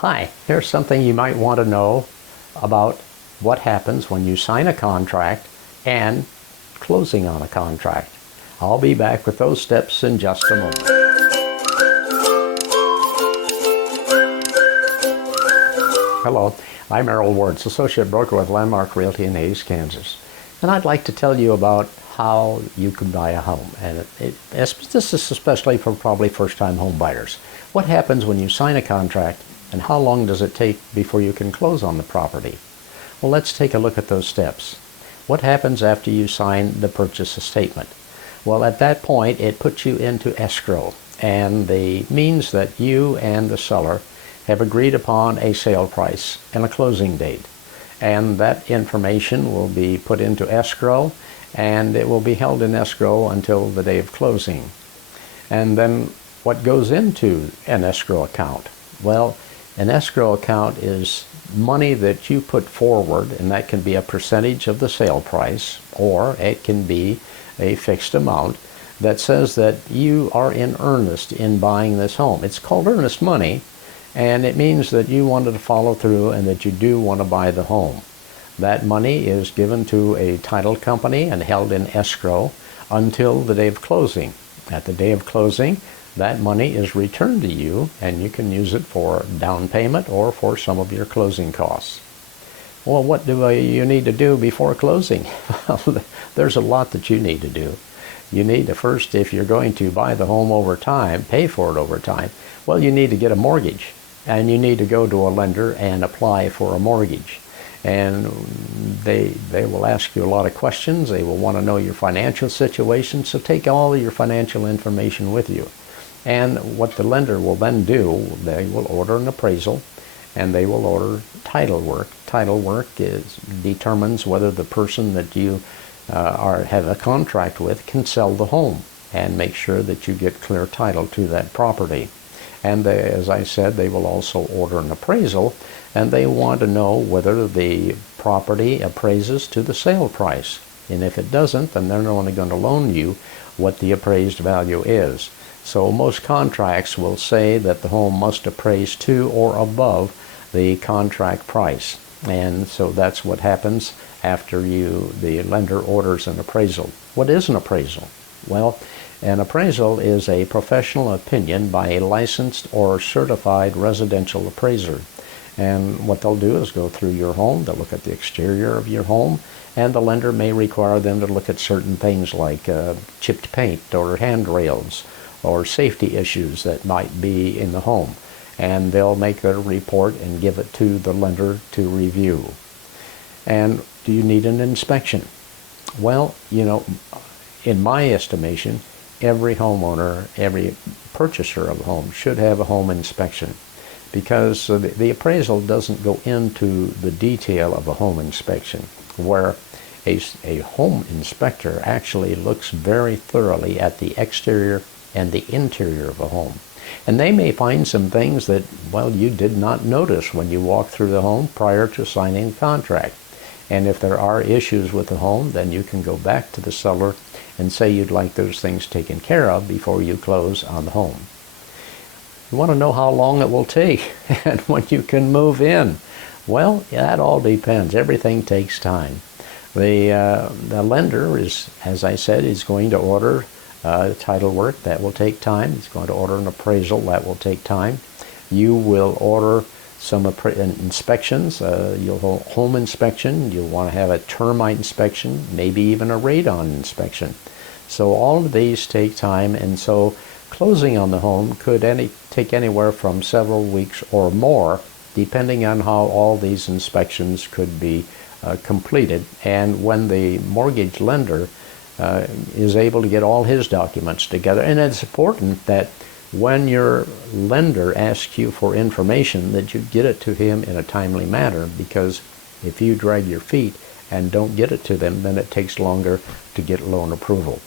Hi, here's something you might want to know about what happens when you sign a contract and closing on a contract. I'll be back with those steps in just a moment. Hello, I'm Errol Wards, Associate Broker with Landmark Realty in Hays, Kansas. And I'd like to tell you about how you can buy a home. And this is especially for probably first-time home buyers. What happens when you sign a contract, and how long does it take before you can close on the property? Well, let's take a look at those steps. What happens after you sign the purchase statement? Well, at that point, it puts you into escrow, and means that you and the seller have agreed upon a sale price and a closing date. And that information will be put into escrow, and it will be held in escrow until the day of closing. And then what goes into an escrow account? Well, an escrow account is money that you put forward, and that can be a percentage of the sale price, or it can be a fixed amount that says that you are in earnest in buying this home. It's called earnest money, and it means that you wanted to follow through and that you do want to buy the home. That money is given to a title company and held in escrow until the day of closing. At the day of closing, that money is returned to you, and you can use it for down payment or for some of your closing costs. Well, what do you need to do before closing? Well, there's a lot that you need to do. You need to first, if you're going to buy the home over time, pay for it over time, well, you need to get a mortgage, and you need to go to a lender and apply for a mortgage. And they will ask you a lot of questions. They will want to know your financial situation, so take all of your financial information with you. And what the lender will then do, they will order an appraisal, and they will order title work. Title work determines whether the person that you have a contract with can sell the home, and make sure that you get clear title to that property. And as I said, they will also order an appraisal, and they want to know whether the property appraises to the sale price. And if it doesn't, then they're only going to loan you what the appraised value is. So most contracts will say that the home must appraise to or above the contract price. And so that's what happens after the lender orders an appraisal. What is an appraisal? Well, an appraisal is a professional opinion by a licensed or certified residential appraiser. And what they'll do is go through your home, they'll look at the exterior of your home, and the lender may require them to look at certain things like chipped paint or handrails or safety issues that might be in the home. And they'll make their report and give it to the lender to review. And do you need an inspection? Well, in my estimation, every homeowner, every purchaser of a home should have a home inspection, because the appraisal doesn't go into the detail of a home inspection, where a home inspector actually looks very thoroughly at the exterior and the interior of a home. And they may find some things that, well, you did not notice when you walked through the home prior to signing the contract. And if there are issues with the home, then you can go back to the seller and say you'd like those things taken care of before you close on the home. You want to know how long it will take and when you can move in? Well, that all depends. Everything takes time. The lender is, as I said, is going to order title work. That will take time. It's going to order an appraisal. That will take time. You will order some inspections. You'll home inspection. You'll want to have a termite inspection, maybe even a radon inspection. So all of these take time, and so closing on the home could take anywhere from several weeks or more, depending on how all these inspections could be completed, and when the mortgage lender is able to get all his documents together. And it's important that when your lender asks you for information, that you get it to him in a timely manner, because if you drag your feet and don't get it to them, then it takes longer to get loan approval.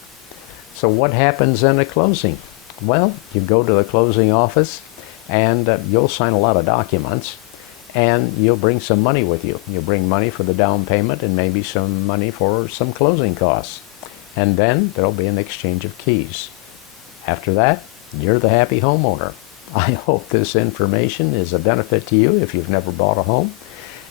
So what happens in a closing? Well, you go to the closing office, and you'll sign a lot of documents, and you'll bring some money with you. You'll bring money for the down payment and maybe some money for some closing costs. And then there'll be an exchange of keys. After that, you're the happy homeowner. I hope this information is a benefit to you if you've never bought a home.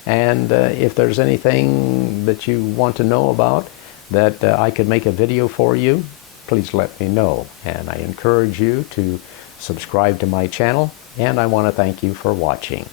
And if there's anything that you want to know about that I could make a video for you, please let me know. And I encourage you to subscribe to my channel, and I want to thank you for watching.